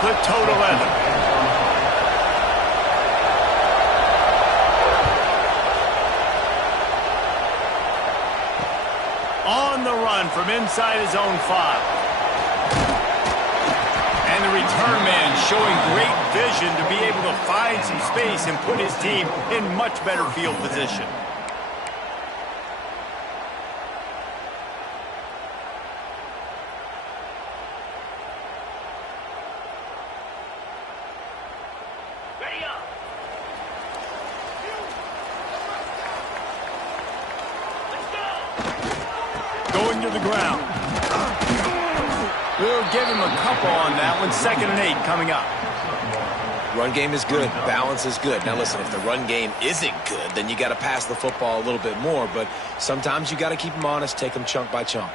put toe to leather. On the run from inside his own 5. And the return man showing great vision to be able to find some space and put his team in much better field position. Going to the ground. We'll give him a couple on that one. 2nd and 8 coming up. Run game is good. Balance is good. Now listen, if the run game isn't good, then you got to pass the football a little bit more. But sometimes you got to keep them honest, take them chunk by chunk.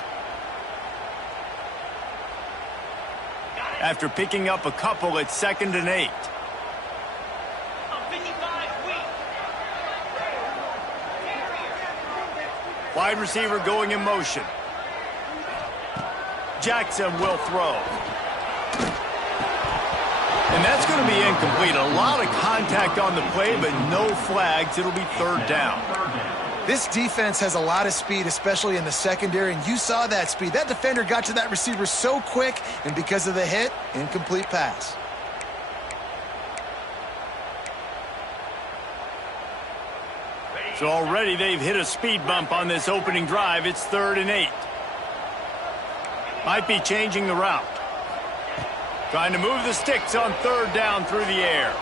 After picking up a couple, it's 2nd and 8. Wide receiver going in motion. Jackson will throw. And that's going to be incomplete. A lot of contact on the play, but no flags. It'll be 3rd down. This defense has a lot of speed, especially in the secondary, and you saw that speed. That defender got to that receiver so quick, and because of the hit, incomplete pass. So already they've hit a speed bump on this opening drive. It's 3rd and 8. Might be changing the route. Trying to move the sticks on 3rd down through the air.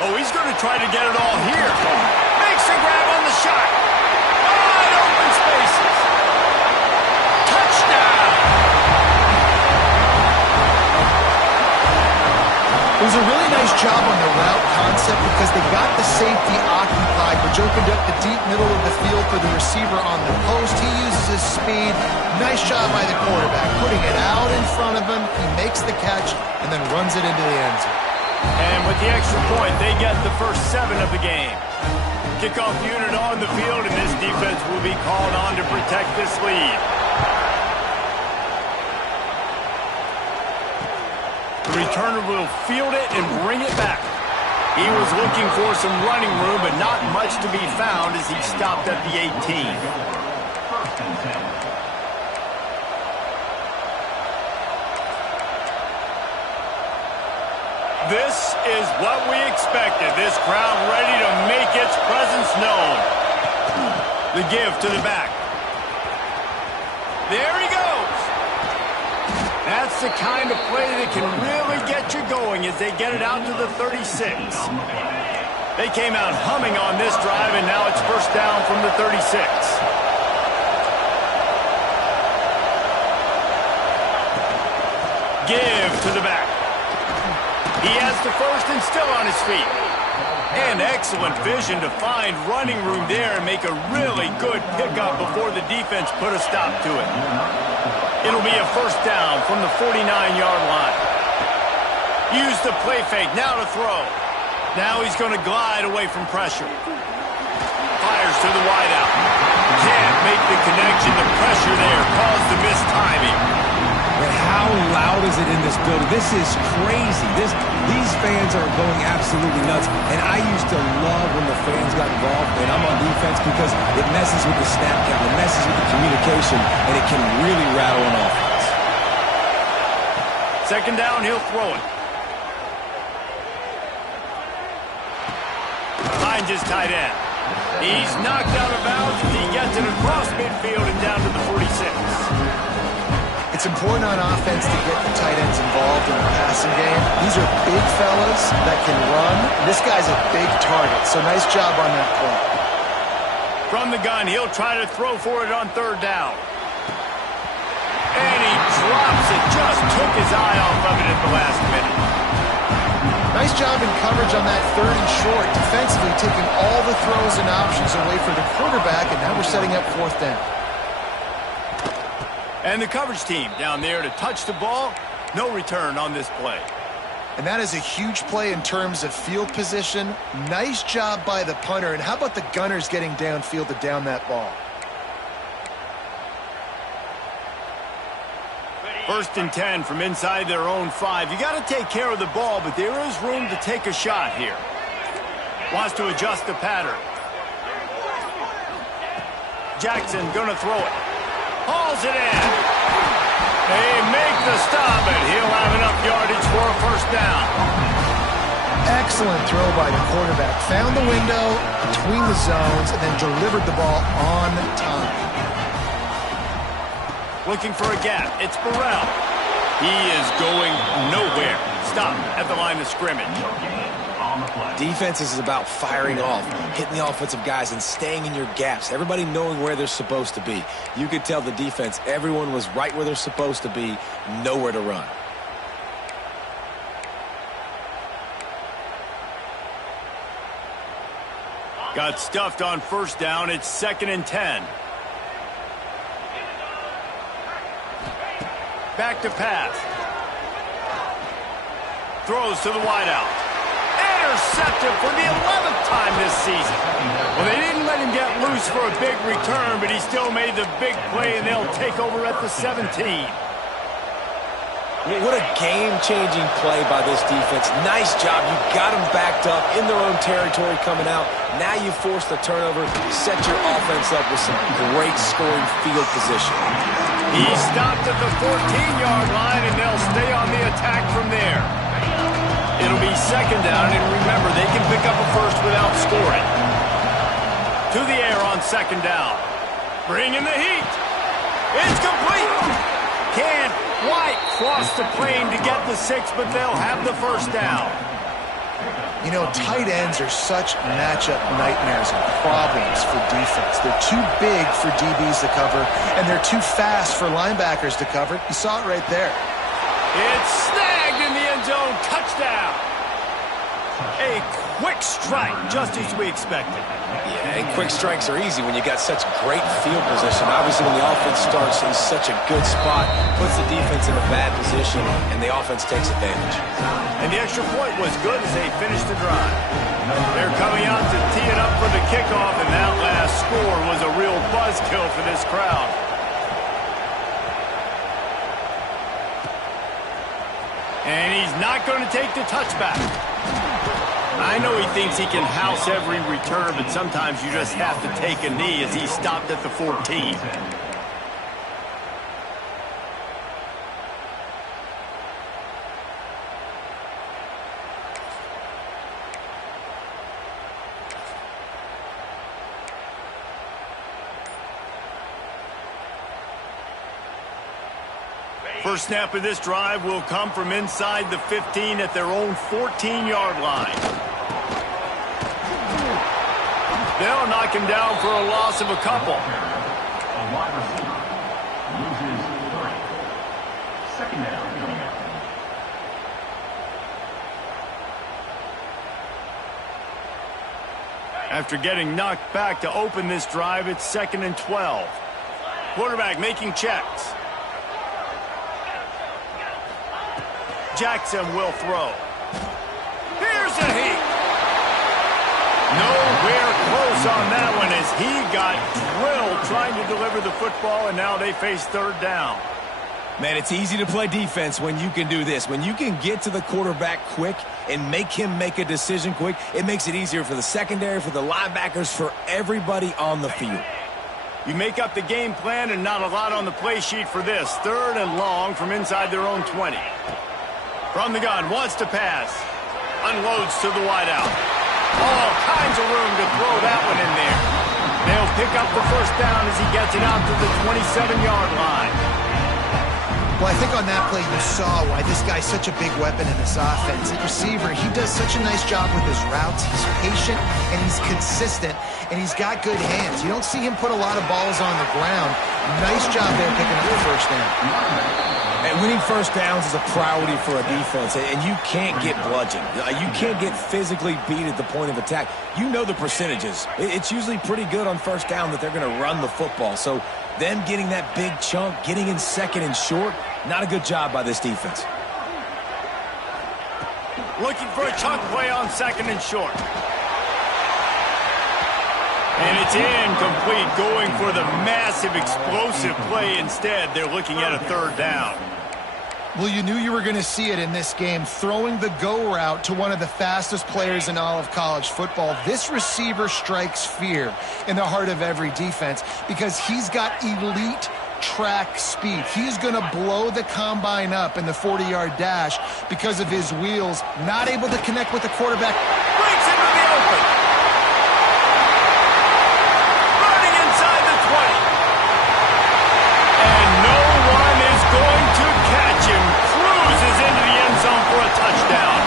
Oh, he's going to try to get it all here. Makes the grab on the shot. Wide open spaces. Touchdown! It was a really nice job on the route concept because they got the safety occupied, which opened up the deep middle of the field for the receiver on the post. He uses his speed. Nice job by the quarterback, putting it out in front of him. He makes the catch and then runs it into the end zone. And with the extra point, they get the first 7 of the game. Kickoff unit on the field, and this defense will be called on to protect this lead. The returner will field it and bring it back. He was looking for some running room, but not much to be found as he stopped at the 18. This is what we expected. This crowd ready to make its presence known. The give to the back. There he goes. That's the kind of play that can really get you going as they get it out to the 36. They came out humming on this drive, and now it's 1st down from the 36. Give to the back. He has the first and still on his feet. And excellent vision to find running room there and make a really good pickup before the defense put a stop to it. It'll be a 1st down from the 49-yard line. Use the play fake, now to throw. Now he's going to glide away from pressure. Fires to the wideout. Can't make the connection. The pressure there caused the missed timing. And how loud is it in this building? This is crazy. These fans are going absolutely nuts. And I used to love when the fans got involved, and I'm on defense because it messes with the snap count, it messes with the communication, and it can really rattle an offense. 2nd down, he'll throw it. Finds his tight end. He's knocked out of bounds as he gets it across midfield and down to the 46. It's important on offense to get the tight ends involved in the passing game. These are big fellas that can run. This guy's a big target, so nice job on that play. From the gun, he'll try to throw for it on 3rd down. And he drops it. Just took his eye off of it at the last minute. Nice job in coverage on that 3rd and short. Defensively taking all the throws and options away for the quarterback, and now we're setting up 4th down. And the coverage team down there to touch the ball. No return on this play. And that is a huge play in terms of field position. Nice job by the punter. And how about the gunners getting downfield to down that ball? First and 10 from inside their own 5. You got to take care of the ball, but there is room to take a shot here. Wants to adjust the pattern. Jackson gonna throw it. Hauls it in. They make the stop, and he'll have enough yardage for a first down. Excellent throw by the quarterback. Found the window between the zones and then delivered the ball on time. Looking for a gap. It's Burrell. He is going nowhere. Stop at the line of scrimmage. Defense is about firing off, hitting the offensive guys, and staying in your gaps. Everybody knowing where they're supposed to be. You could tell the defense, everyone was right where they're supposed to be, nowhere to run. Got stuffed on first down. It's 2nd and 10. Back to pass. Throws to the wideout. Intercepted for the 11th time this season. Well, they didn't let him get loose for a big return, but he still made the big play, and they'll take over at the 17. What a game-changing play by this defense. Nice job. You got them backed up in their own territory coming out. Now you force the turnover, set your offense up with some great scoring field position. He stopped at the 14-yard line, and they'll stay on the attack from there. It'll be 2nd down, and remember, they can pick up a first without scoring. To the air on 2nd down. Bringing the heat. It's complete. Can't quite cross the plane to get the 6, but they'll have the first down. You know, tight ends are such matchup nightmares and problems for defense. They're too big for DBs to cover, and they're too fast for linebackers to cover. You saw it right there. It's snagged in the end zone. Touchdown. A quick strike, just as we expected. Yeah, and quick strikes are easy when you got such great field position. Obviously, when the offense starts in such a good spot, puts the defense in a bad position, and the offense takes advantage. And the extra point was good as they finished the drive. They're coming out to tee it up for the kickoff, and that last score was a real buzzkill for this crowd. And he's not going to take the touchback. I know he thinks he can house every return, but sometimes you just have to take a knee as he stopped at the 14. First snap of this drive will come from inside the 15 at their own 14-yard line. They'll knock him down for a loss of a couple. After getting knocked back to open this drive, it's 2nd and 12. Quarterback making checks. Jackson will throw. Here's a heat. Nowhere close on that one as he got drilled trying to deliver the football, and now they face 3rd down. Man, it's easy to play defense when you can do this. When you can get to the quarterback quick and make him make a decision quick, it makes it easier for the secondary, for the linebackers, for everybody on the field. You make up the game plan and not a lot on the play sheet for this. 3rd and long from inside their own 20. From the gun, wants to pass. Unloads to the wideout. All kinds of room to throw that one in there. They'll pick up the first down as he gets it out to the 27-yard line. Well, I think on that play you saw why this guy's such a big weapon in this offense. At receiver, he does such a nice job with his routes. He's patient, and he's consistent, and he's got good hands. You don't see him put a lot of balls on the ground. Nice job there picking up the first down. And winning first downs is a priority for a defense, and you can't get bludgeoned. You can't get physically beat at the point of attack. You know the percentages. It's usually pretty good on first down that they're going to run the football. So them getting that big chunk, getting in 2nd and short, not a good job by this defense. Looking for a chunk play on 2nd and short. And it's incomplete, going for the massive explosive play instead. They're looking at a 3rd down. Well, you knew you were going to see it in this game, throwing the go route to one of the fastest players in all of college football. This receiver strikes fear in the heart of every defense because he's got elite track speed. He's going to blow the combine up in the 40-yard dash because of his wheels. Not able to connect with the quarterback. Breaks into the open. Running inside the 20. And no one is going to catch him. Cruises into the end zone for a touchdown.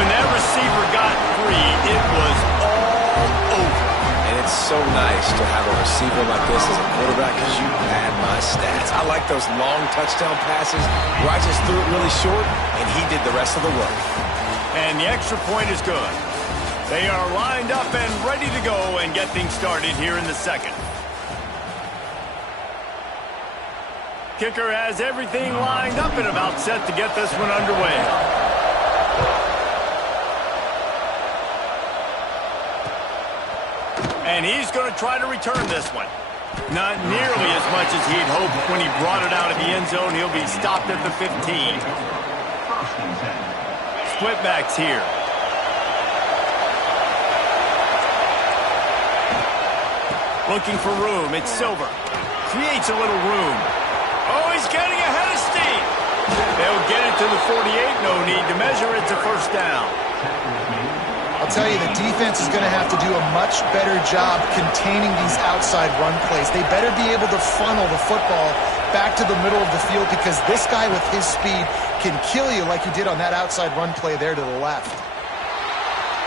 When that receiver got free, it was all over. And it's so nice to have a receiver like this as a quarterback because you pad my stats. I like those long touchdown passes where I just threw it really short and he did the rest of the work. And the extra point is good. They are lined up and ready to go and get things started here in the second. Kicker has everything lined up and about set to get this one underway. And he's going to try to return this one. Not nearly as much as he'd hoped when he brought it out of the end zone. He'll be stopped at the 15. Split backs here. Looking for room. It's Silver. Creates a little room. Oh, he's getting ahead of steam. They'll get it to the 48. No need to measure. It's a first down. I'll tell you, the defense is going to have to do a much better job containing these outside run plays. They better be able to funnel the football back to the middle of the field because this guy with his speed can kill you like he did on that outside run play there to the left.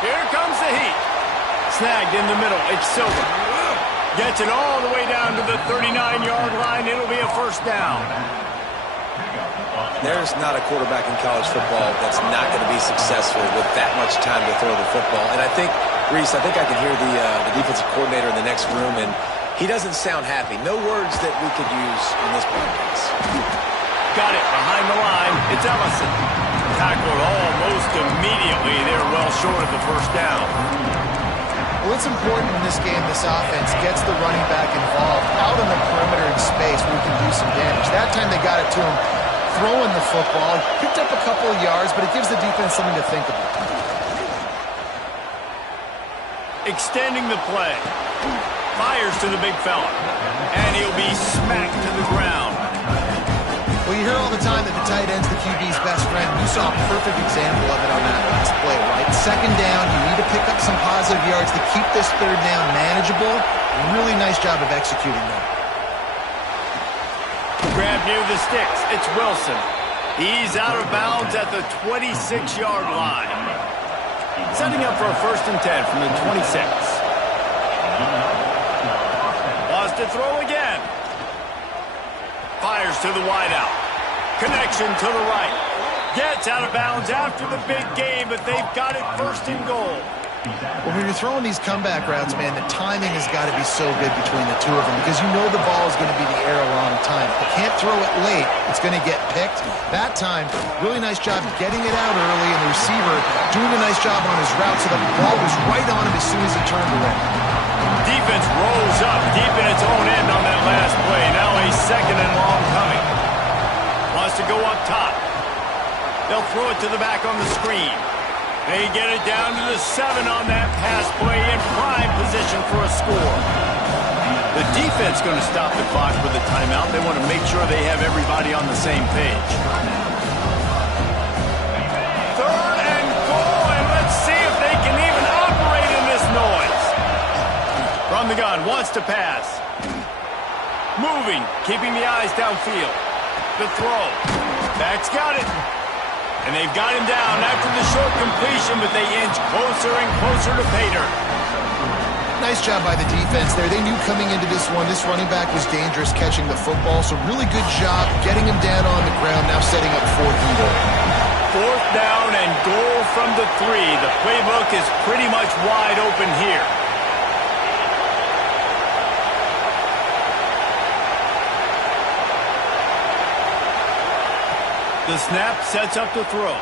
Here comes the heat. Snagged in the middle. It's Silver. Gets it all the way down to the 39-yard line. It'll be a first down. There's not a quarterback in college football that's not going to be successful with that much time to throw the football. And I think, Reese, I can hear the defensive coordinator in the next room, and he doesn't sound happy. No words that we could use in this podcast. Got it behind the line. It's Ellison. Tackled almost immediately. They're well short of the first down. Well, it's important in this game this offense gets the running back involved out on the perimeter in space where he can do some damage. That time they got it to him throwing the football. He picked up a couple of yards, but it gives the defense something to think about. Extending the play. Fires to the big fella. And he'll be smacked to the ground. Well, you hear all the time that the tight end's the QB's best friend. You saw a perfect example of it on that last play, right? Second down, you need to pick up some positive yards to keep this third down manageable. Really nice job of executing that. Grab near the sticks. It's Wilson. He's out of bounds at the 26-yard line. Setting up for a 1st and 10 from the 26. Wants to throw again. Fires to the wideout. Connection to the right. Gets out of bounds after the big game, but they've got it 1st and goal. Well, when you're throwing these comeback routes, man, the timing has got to be so good between the two of them because you know the ball is going to be in the air a long time. If you can't throw it late, it's going to get picked. That time, really nice job getting it out early, and the receiver doing a nice job on his route so the ball was right on him as soon as he turned away. Defense rolls up deep in its own end on that last play. Now a 2nd and long coming. Wants to go up top. They'll throw it to the back on the screen. They get it down to the 7 on that pass play in prime position for a score. The defense going to stop the clock with a timeout. They want to make sure they have everybody on the same page. 3rd and goal, and let's see if they can even operate in this noise. From the gun, wants to pass. Moving, keeping the eyes downfield. The throw. Back's got it. And they've got him down after the short completion, but they inch closer and closer to pay dirt. Nice job by the defense there. They knew coming into this one, this running back was dangerous catching the football, so really good job getting him down on the ground, now setting up 4th and goal. 4th down and goal from the 3. The playbook is pretty much wide open here. The snap sets up the throw.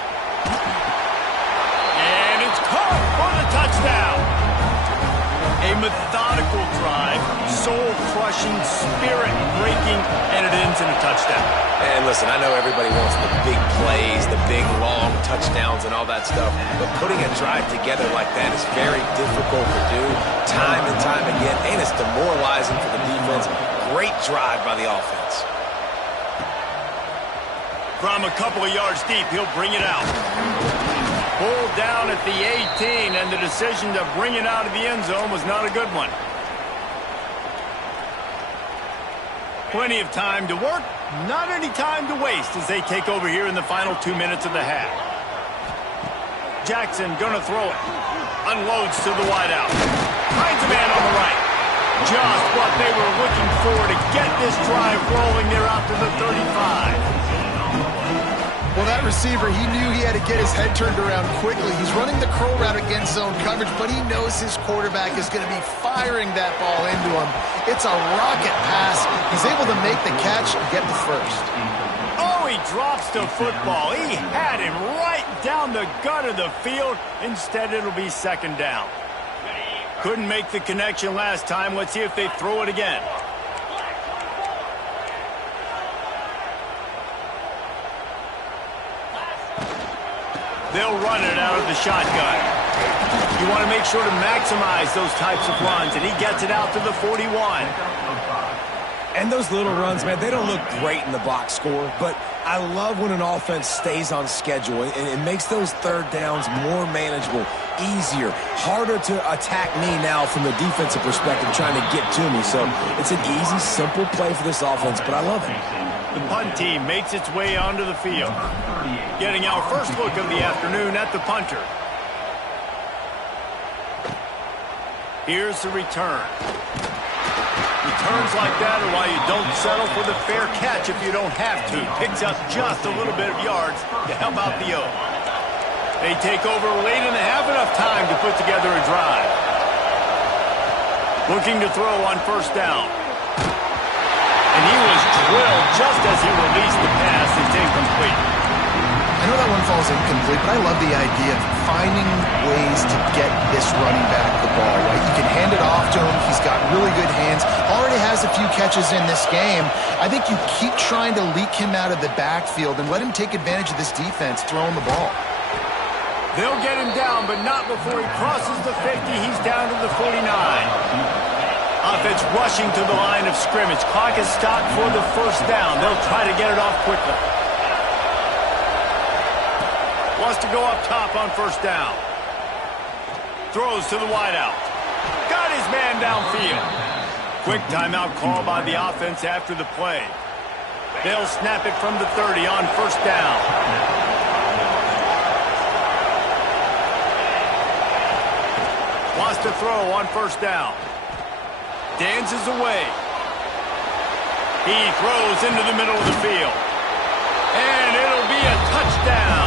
And it's caught for the touchdown. A methodical drive, soul-crushing, spirit breaking, and it ends in a touchdown. And listen, I know everybody wants the big plays, the big, long touchdowns and all that stuff, but putting a drive together like that is very difficult to do time and time again, and it's demoralizing for the defense. Great drive by the offense. From a couple of yards deep, he'll bring it out. Pulled down at the 18, and the decision to bring it out of the end zone was not a good one. Plenty of time to work, not any time to waste as they take over here in the final 2 minutes of the half. Jackson gonna throw it. Unloads to the wideout. Finds a man on the right. Just what they were looking for to get this drive rolling there out to the 35. Well, that receiver, he knew he had to get his head turned around quickly. He's running the curl route against zone coverage, but he knows his quarterback is going to be firing that ball into him. It's a rocket pass. He's able to make the catch and get the first. Oh, he drops the football. He had him right down the gut of the field. Instead, it'll be second down. Couldn't make the connection last time. Let's see if they throw it again. They'll run it out of the shotgun. You want to make sure to maximize those types of runs, and he gets it out to the 41. And those little runs, man, they don't look great in the box score, but I love when an offense stays on schedule, and it makes those third downs more manageable, easier, harder to attack me now from the defensive perspective trying to get to me. So it's an easy, simple play for this offense, but I love it. The punt team makes its way onto the field. Getting our first look of the afternoon at the punter. Here's the return. Returns like that are why you don't settle for the fair catch if you don't have to. Picks up just a little bit of yards to help out the O. They take over late and have enough time to put together a drive. Looking to throw on first down. And he was drilled just as he released the pass. It's incomplete. I know that one falls incomplete, but I love the idea of finding ways to get this running back the ball, right? You can hand it off to him. He's got really good hands. Already has a few catches in this game. I think you keep trying to leak him out of the backfield and let him take advantage of this defense throwing the ball. They'll get him down, but not before he crosses the 50. He's down to the 49. Offense rushing to the line of scrimmage. Clock is stopped for the first down. They'll try to get it off quickly. Wants to go up top on first down. Throws to the wideout. Got his man downfield. Quick timeout call by the offense after the play. They'll snap it from the 30 on first down. Wants to throw on first down. Dances away. He throws into the middle of the field. And it'll be a touchdown.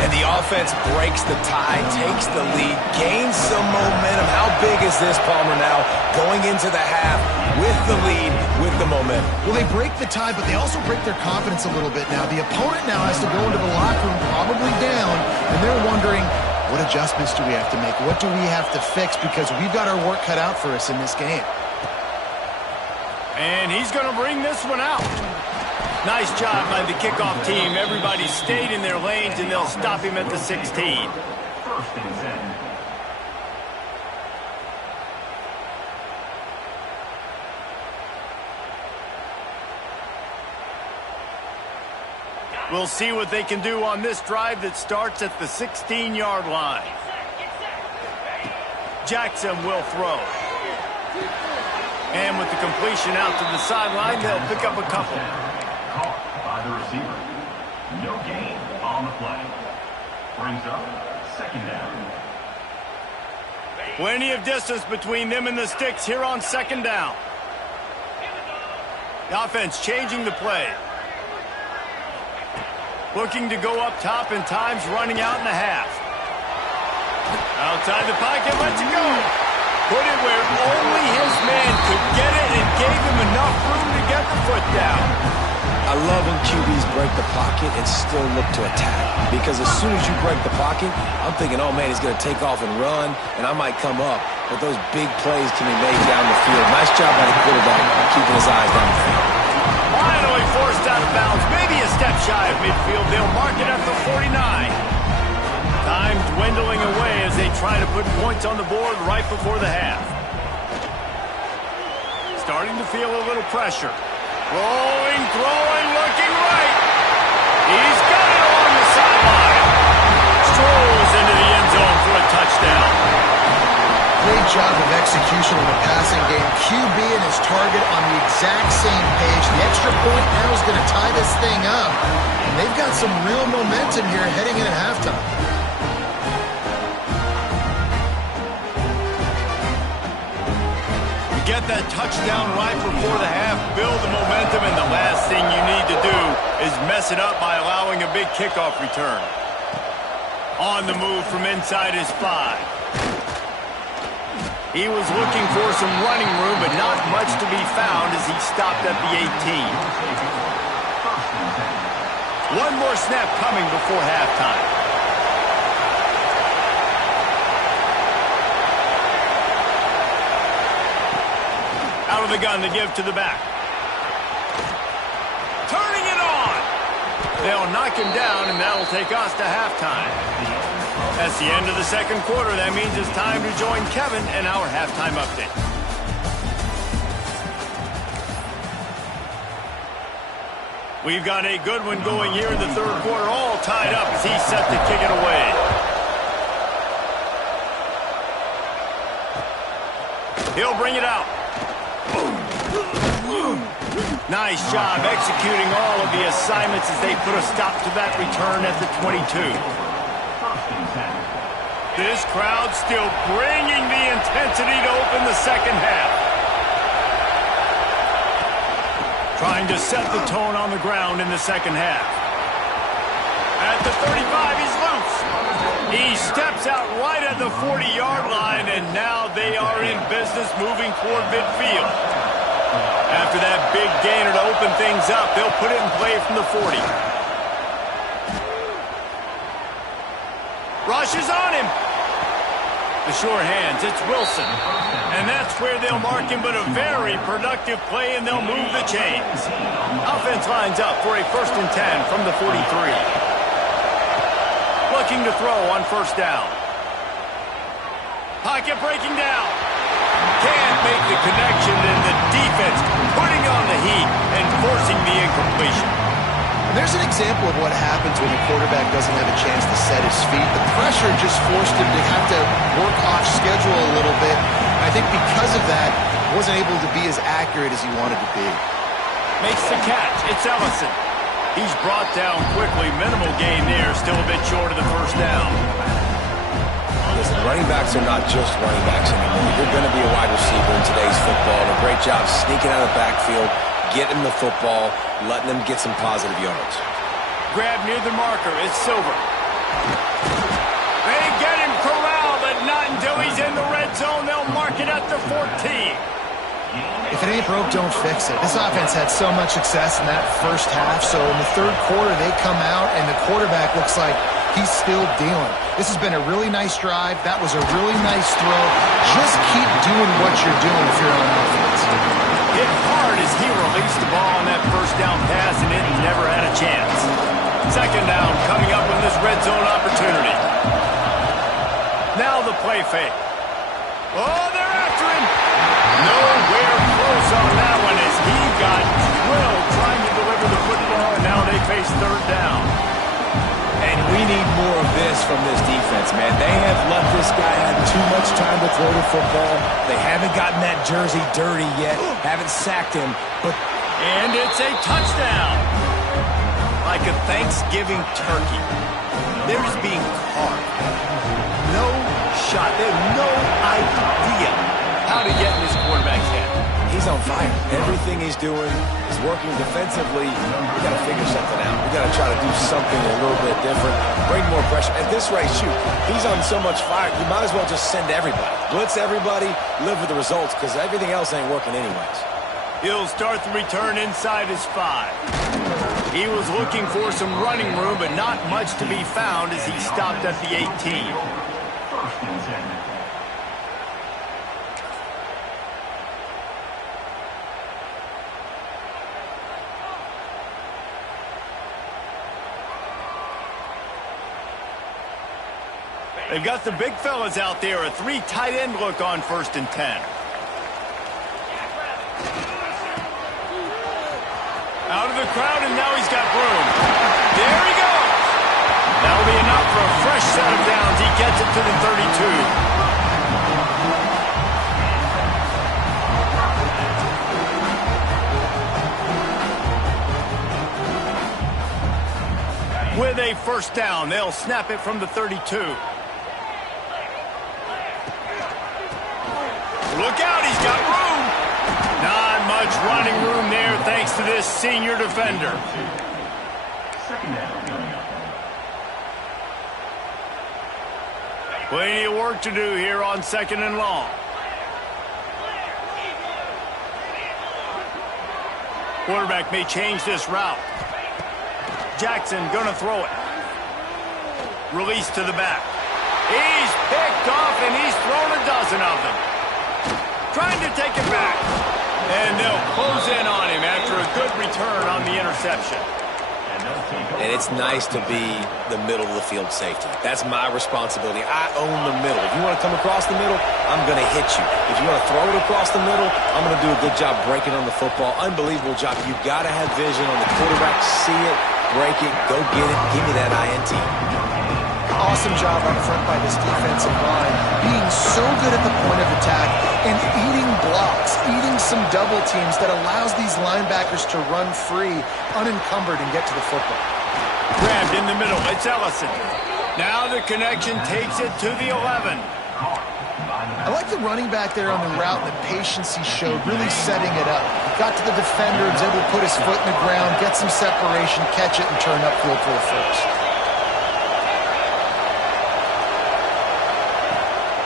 And the offense breaks the tie, takes the lead, gains some momentum. How big is this, Palmer, now? Going into the half with the lead, with the momentum. Well, they break the tie, but they also break their confidence a little bit now. The opponent now has to go into the locker room probably down, and they're wondering, what adjustments do we have to make? What do we have to fix? Because we've got our work cut out for us in this game. And he's going to bring this one out. Nice job by the kickoff team. Everybody stayed in their lanes, and they'll stop him at the 16. First and 10. We'll see what they can do on this drive that starts at the 16-yard line. Jackson will throw. And with the completion out to the sideline, they'll pick up a couple. Caught by the receiver. No gain on the play. Brings up second down. Plenty of distance between them and the sticks here on second down. The offense changing the play. Looking to go up top, and time's running out in the half. Outside the pocket, lets it go. Put it where only his man could get it and gave him enough room to get the foot down. I love when QBs break the pocket and still look to attack. Because as soon as you break the pocket, I'm thinking, oh, man, he's going to take off and run, and I might come up. But those big plays can be made down the field. Nice job by the quarterback keeping his eyes down the field. Finally forced out of bounds, maybe a step shy of midfield. They'll mark it at the 49. Time dwindling away as they try to put points on the board right before the half. Starting to feel a little pressure. Rolling, throwing, looking right. He's got it along the sideline. Strolls into the end zone for a touchdown. Great job of execution in the passing game. QB and his target on the exact same page. The extra point now is going to tie this thing up. And they've got some real momentum here heading in at halftime. Get that touchdown right before the half, build the momentum, and the last thing you need to do is mess it up by allowing a big kickoff return. On the move from inside his 5. He was looking for some running room, but not much to be found as he stopped at the 18. One more snap coming before halftime. Out of the gun to give to the back. Turning it on. They'll knock him down, and that'll take us to halftime. That's the end of the second quarter. That means it's time to join Kevin in our halftime update. We've got a good one going here in the third quarter, all tied up as he's set to kick it away. He'll bring it out. Nice job executing all of the assignments as they put a stop to that return at the 22. This crowd still bringing the intensity to open the second half. Trying to set the tone on the ground in the second half. At the 35, he's loose. He steps out right at the 40-yard line, and now they are in business moving toward midfield. After that big gainer to open things up, they'll put it in play from the 40. Rushes on him. The sure hands, it's Wilson. And that's where they'll mark him, but a very productive play, and they'll move the chains. Offense lines up for a 1st and 10 from the 43. Looking to throw on first down. Pocket breaking down. Can't make the connection, and the defense putting on the heat and forcing the incompletion. And there's an example of what happens when the quarterback doesn't have a chance to set his feet. The pressure just forced him to have to work off schedule a little bit. And I think because of that, he wasn't able to be as accurate as he wanted to be. Makes the catch. It's Ellison. He's brought down quickly. Minimal gain there. Still a bit short of the first down. Listen, running backs are not just running backs anymore. You're going to be a wide receiver in today's football. And a great job sneaking out of the backfield, getting the football, letting them get some positive yards. Grab near the marker. It's Silver. They get him corralled, but not until he's in the red zone. They'll mark it at the 14. If it ain't broke, don't fix it. This offense had so much success in that first half, so in the third quarter they come out and the quarterback looks like he's still dealing. This has been a really nice drive. That was a really nice throw. Just keep doing what you're doing if you're on offense. Hit hard as he released the ball on that first down pass, and it never had a chance. Second down coming up with this red zone opportunity. Now the play fake. Oh, they're after him. Nowhere close on that one as he got drilled trying to deliver the football, and now they face third down. And we need more of this from this defense, man. They have let this guy have too much time to throw the football. They haven't gotten that jersey dirty yet, haven't sacked him. And it's a touchdown. Like a Thanksgiving turkey. They're just being carved. No shot. They have no idea how to get in this quarterback's head. He's on fire. Everything he's doing is working defensively. We got to figure something out. We got to try to do something a little bit different. Bring more pressure. At this rate, shoot, he's on so much fire, you might as well just send everybody. Blitz everybody, live with the results, because everything else ain't working anyways. He'll start the return inside his 5. He was looking for some running room, but not much to be found as he stopped at the 18. First and 10. They've got the big fellas out there, a 3 tight end look on 1st and 10. Out of the crowd, and now he's got room. There he goes. That'll be enough for a fresh set of downs. He gets it to the 32. With a first down, they'll snap it from the 32. Look out, he's got room. Not much running room there thanks to this senior defender. Second down coming up. Plenty of work to do here on 2nd and long. Quarterback may change this route. Jackson gonna throw it. Release to the back. He's picked off and he's thrown a dozen of them. Trying to take it back. And they'll close in on him after a good return on the interception. And it's nice to be the middle of the field safety. That's my responsibility. I own the middle. If you want to come across the middle, I'm going to hit you. If you want to throw it across the middle, I'm going to do a good job breaking on the football. Unbelievable job. You've got to have vision on the quarterback. See it, break it, go get it. Give me that INT. Awesome job up front by this defensive line, being so good at the point of attack and eating blocks, eating some double teams that allows these linebackers to run free, unencumbered, and get to the football. Grabbed in the middle, it's Ellison. Now the connection takes it to the 11. I like the running back there on the route, the patience he showed, really setting it up. Got to the defender, was able to put his foot in the ground, get some separation, catch it, and turn upfield for the first.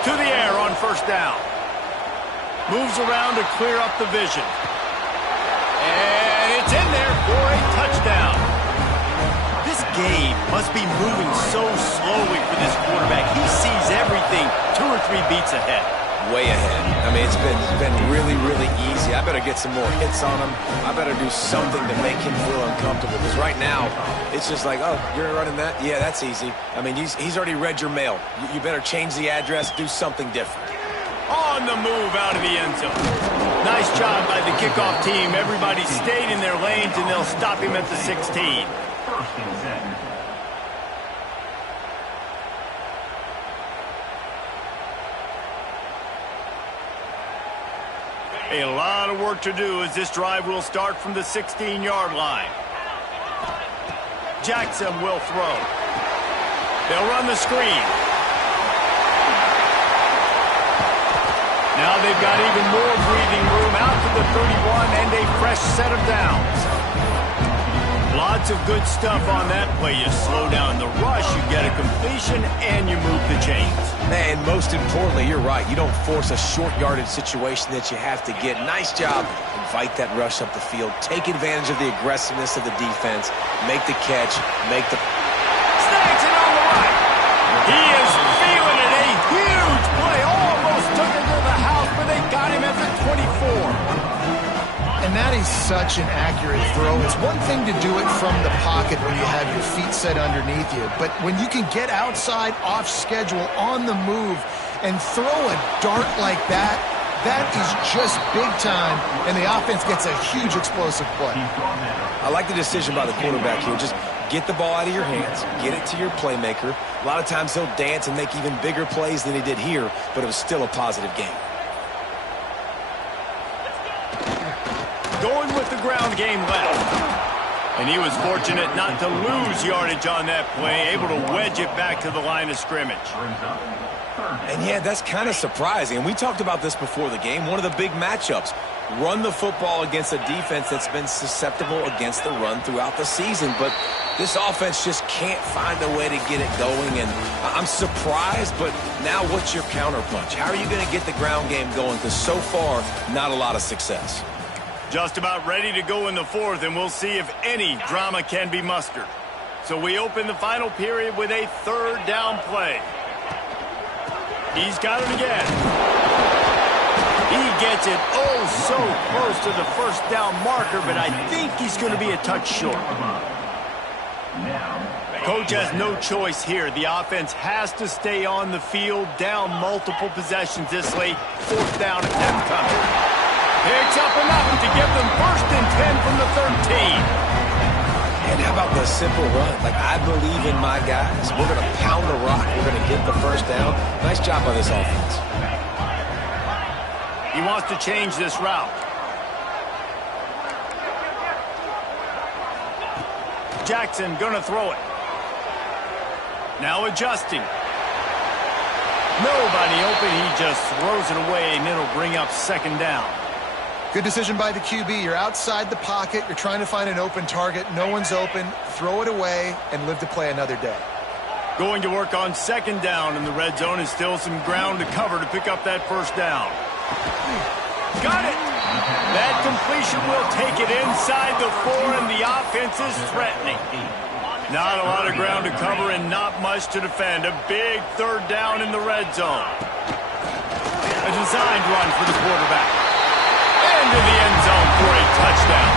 To the air on 1st down. Moves around to clear up the vision. And it's in there for a touchdown. This game must be moving so slowly for this quarterback. He sees everything 2 or 3 beats ahead. Way ahead. I mean, it's been really, really easy. I better get some more hits on him. I better do something to make him feel uncomfortable. Because right now, it's just like, oh, you're running that? Yeah, that's easy. I mean, he's already read your mail. You better change the address, do something different. On the move out of the end zone. Nice job by the kickoff team. Everybody stayed in their lanes, and they'll stop him at the 16. First and 10. A lot of work to do as this drive will start from the 16-yard line. Jackson will throw. They'll run the screen. Now they've got even more breathing room out to the 31 and a fresh set of downs. Lots of good stuff on that play. You slow down the rush, you get a completion, and you move the chains. And most importantly, you're right. You don't force a short yardage situation that you have to get. Nice job. Invite that rush up the field. Take advantage of the aggressiveness of the defense. Make the catch. Make the... Snags it on the right. He is feeling it. A huge play. Almost took it to the house, but they got him at the 24. And that is such an accurate throw. It's one thing to do it from the pocket where you have your feet set underneath you, but when you can get outside, off schedule, on the move, and throw a dart like that, that is just big time, and the offense gets a huge explosive play. I like the decision by the quarterback here. Just get the ball out of your hands, get it to your playmaker. A lot of times he'll dance and make even bigger plays than he did here, but it was still a positive game. Going with the ground game left. And he was fortunate not to lose yardage on that play, able to wedge it back to the line of scrimmage. And yeah, that's kind of surprising. And we talked about this before the game. One of the big matchups. Run the football against a defense that's been susceptible against the run throughout the season. But this offense just can't find a way to get it going. And I'm surprised, but now what's your counterpunch? How are you going to get the ground game going? Because so far, not a lot of success. Just about ready to go in the fourth, and we'll see if any drama can be mustered. So we open the final period with a third down play. He's got it again. He gets it so close to the first down marker, but I think he's going to be a touch short. Coach has no choice here. The offense has to stay on the field, down multiple possessions this late. Fourth down attempt coming. Picks up enough to give them 1st and 10 from the 13. And how about the simple run? Like, I believe in my guys. We're going to pound the rock. We're going to get the first down. Nice job by this offense. He wants to change this route. Jackson going to throw it. Now adjusting. Nobody open. He just throws it away, and it'll bring up 2nd down. Good decision by the QB. You're outside the pocket. You're trying to find an open target. No one's open. Throw it away and live to play another day. Going to work on 2nd down in the red zone, and still some ground to cover to pick up that first down. Got it. That completion will take it inside the 4, and the offense is threatening. Not a lot of ground to cover and not much to defend. A big 3rd down in the red zone. A designed run for the quarterback. Into the end zone for a touchdown.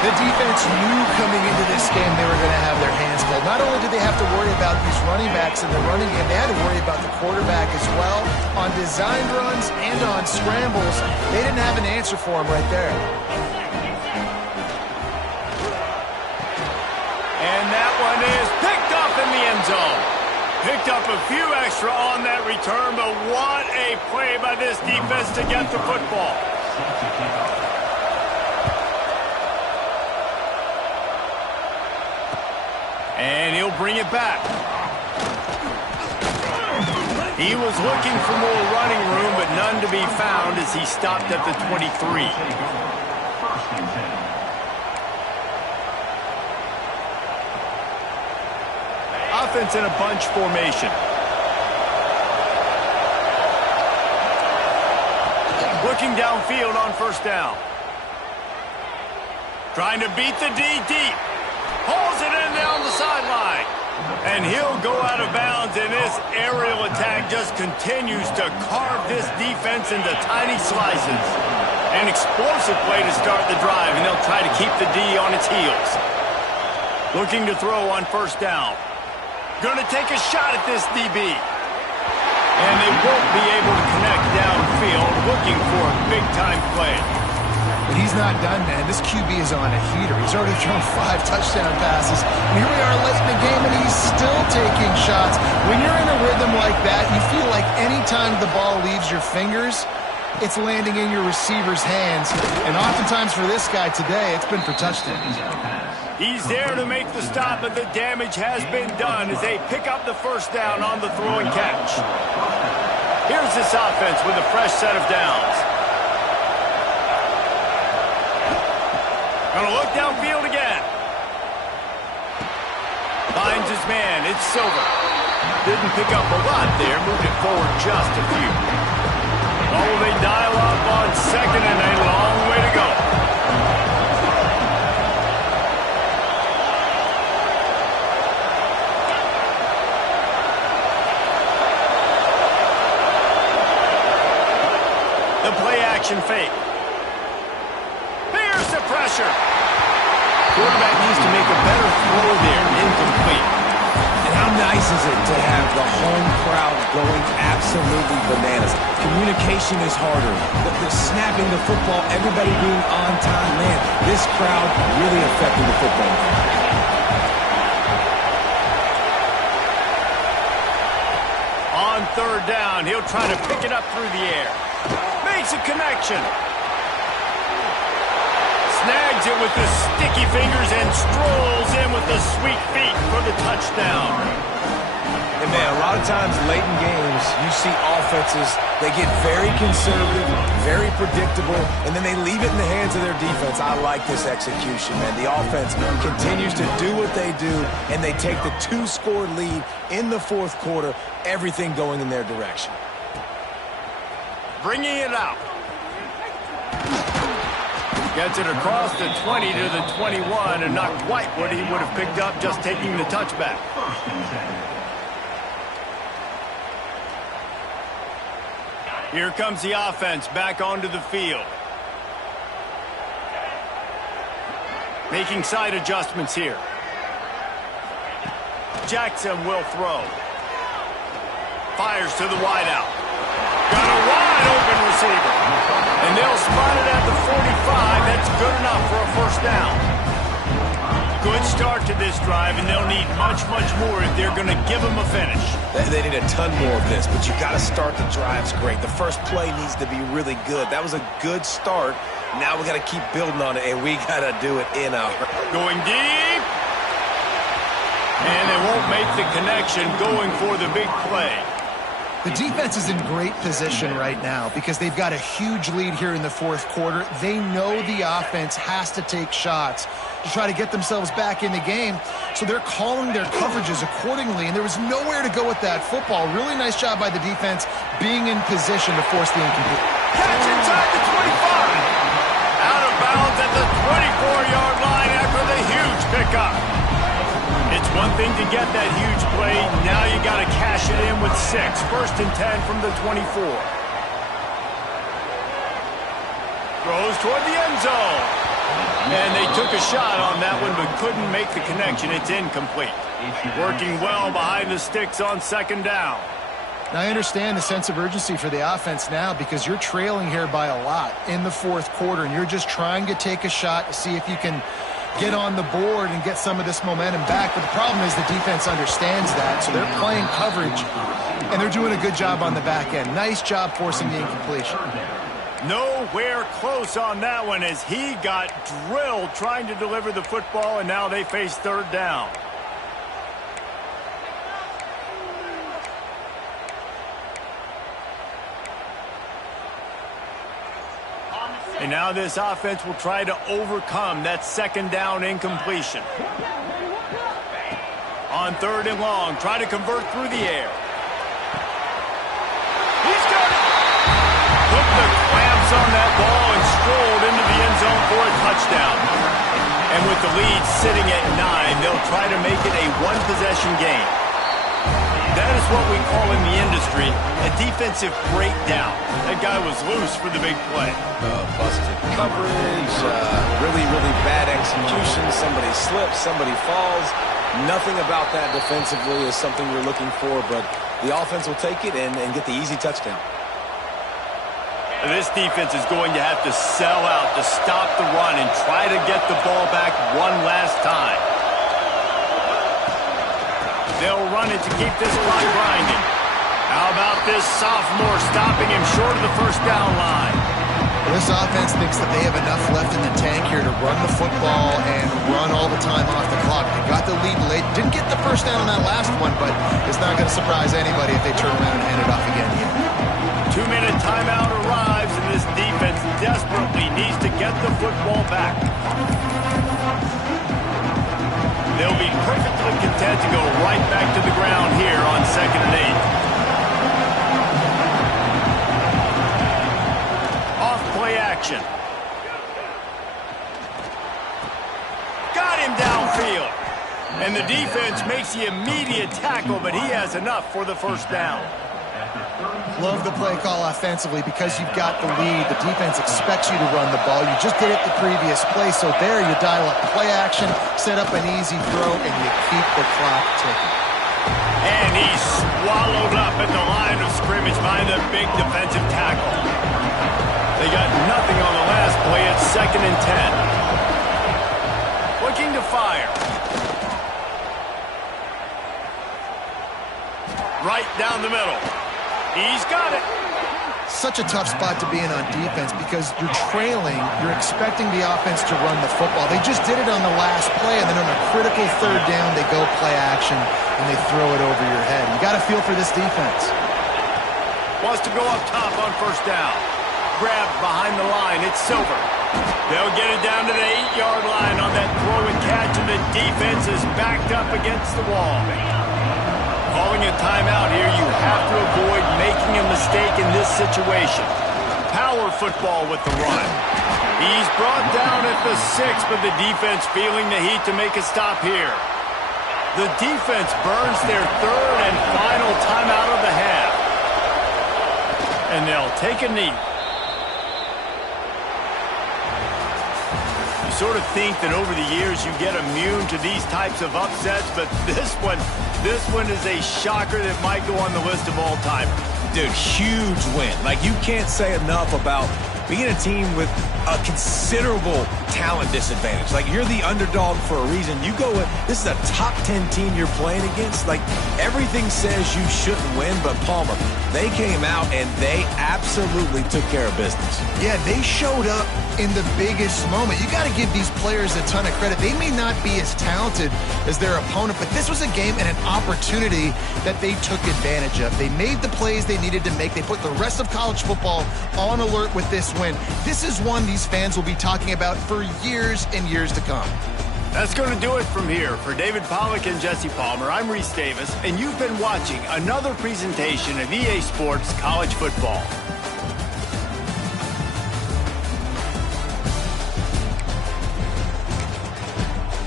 The defense knew coming into this game they were going to have their hands full. Not only did they have to worry about these running backs in the running game, they had to worry about the quarterback as well. On designed runs and on scrambles, they didn't have an answer for him right there. And that one is picked up in the end zone. Picked up a few extra on that return, but what a play by this defense to get the football. And he'll bring it back. He was looking for more running room, but none to be found as he stopped at the 23. Offense in a bunch formation. Looking downfield on 1st down. Trying to beat the D deep. Pulls it in down the sideline. And he'll go out of bounds, and this aerial attack just continues to carve this defense into tiny slices. An explosive play to start the drive, and they'll try to keep the D on its heels. Looking to throw on 1st down. Going to take a shot at this DB. And they won't be able to connect downfield, looking for a big-time play. But he's not done, man. This QB is on a heater. He's already thrown 5 touchdown passes. And here we are late in the game, and he's still taking shots. When you're in a rhythm like that, you feel like any time the ball leaves your fingers, it's landing in your receiver's hands. And oftentimes for this guy today, it's been for touchdowns. He's there to make the stop, but the damage has been done as they pick up the 1st down on the throw and catch. Here's this offense with a fresh set of downs. Gonna look downfield again. Finds his man. It's Silver. Didn't pick up a lot there. Moved it forward just a few. Oh, they dial up on 2nd and a long way to go. The play action fake. Here's the pressure. Quarterback needs to make a better throw there. Incomplete. And how nice is it to have the home crowd going absolutely bananas? Communication is harder. The snapping the football, everybody being on time. Man, this crowd really affecting the football. On 3rd down, he'll try to pick it up through the air. Makes a connection. Snags it with the sticky fingers and strolls in with the sweet feet for the touchdown. And man, a lot of times late in games, you see offenses, they get very conservative, very predictable, and then they leave it in the hands of their defense. I like this execution, man. The offense continues to do what they do, and they take the 2-score lead in the 4th quarter, everything going in their direction. Bringing it out. Gets it across the 20 to the 21, and not quite what he would have picked up just taking the touchback. Here comes the offense back onto the field. Making side adjustments here. Jackson will throw. Fires to the wideout. Got a wide open receiver. And they'll spot it at the 45. That's good enough for a first down. Good start to this drive, and they'll need much, much more if they're going to give them a finish. They need a ton more of this, but you got to start the drives great. The first play needs to be really good. That was a good start. Now we got to keep building on it, and we got to do it in a hurry. Going deep. And they won't make the connection going for the big play. The defense is in great position right now because they've got a huge lead here in the fourth quarter. They know the offense has to take shots to try to get themselves back in the game, so they're calling their coverages accordingly, and there was nowhere to go with that football. Really nice job by the defense being in position to force the incomplete. Catch inside the 25. Out of bounds at the 24-yard line after the huge pickup. It's one thing to get that huge play. Now you got to cash it in with 6. First and 10 from the 24. Throws toward the end zone. And they took a shot on that one but couldn't make the connection. It's incomplete. Working well behind the sticks on second down. Now, I understand the sense of urgency for the offense now because you're trailing here by a lot in the fourth quarter, and you're just trying to take a shot to see if you can get on the board and get some of this momentum back. But the problem is the defense understands that, so they're playing coverage, and they're doing a good job on the back end. Nice job forcing the incompletion. Nowhere close on that one as he got drilled trying to deliver the football, and now they face third down. And now this offense will try to overcome that second down incompletion. On third and long, try to convert through the air. He's got it! Put the clamps on that ball and strolled into the end zone for a touchdown. And with the lead sitting at 9, they'll try to make it a one-possession game. That is what we call in the industry a defensive breakdown. That guy was loose for the big play. Busted coverage, really, really bad execution. Somebody slips, somebody falls. Nothing about that defensively is something you're looking for, but the offense will take it and get the easy touchdown. This defense is going to have to sell out to stop the run and try to get the ball back one last time. They'll run it to keep this clock grinding. How about this sophomore stopping him short of the first down line? Well, this offense thinks that they have enough left in the tank here to run the football and run all the time off the clock. They got the lead late. Didn't get the first down on that last one, but it's not going to surprise anybody if they turn around and hand it off again here. 2-minute timeout arrives, and this defense desperately needs to get the football back. They'll be perfectly content to go right back to the ground here on 2nd and 8. Off-play action. Got him downfield. And the defense makes the immediate tackle, but he has enough for the first down. Love the play call offensively because you've got the lead. The defense expects you to run the ball. You just did it the previous play, so there you dial up play action, set up an easy throw, and you keep the clock ticking. And he's swallowed up at the line of scrimmage by the big defensive tackle. They got nothing on the last play. It's 2nd and 10. Looking to fire. Right down the middle. He's got it. Such a tough spot to be in on defense because you're trailing. You're expecting the offense to run the football. They just did it on the last play, and then on a critical third down, they go play action, and they throw it over your head. You got to feel for this defense. Wants to go up top on first down. Grabbed behind the line. It's Silver. They'll get it down to the 8-yard line on that throw and catch, and the defense is backed up against the wall. Calling a timeout here, you have to avoid making a mistake in this situation. Power power football with the run. He's brought down at the 6, but the defense feeling the heat to make a stop here. The defense burns their third and final timeout of the half. And they'll take a knee. You sort of think that over the years you get immune to these types of upsets, but this one is a shocker that might go on the list of all-time. Dude, huge win. Like, you can't say enough about being a team with a considerable talent disadvantage. Like, you're the underdog for a reason. You go with, this is a top 10 team you're playing against. Like, everything says you shouldn't win, but Palmer, they came out and they absolutely took care of business. Yeah, they showed up in the biggest moment. You got to give these players a ton of credit. They may not be as talented as their opponent, but this was a game and an opportunity that they took advantage of. They made the plays they needed to make. They put the rest of college football on alert with this win. This is one these fans will be talking about for years and years to come. That's going to do it from here. For David Pollack and Jesse Palmer, I'm Reese Davis, and you've been watching another presentation of EA Sports College Football.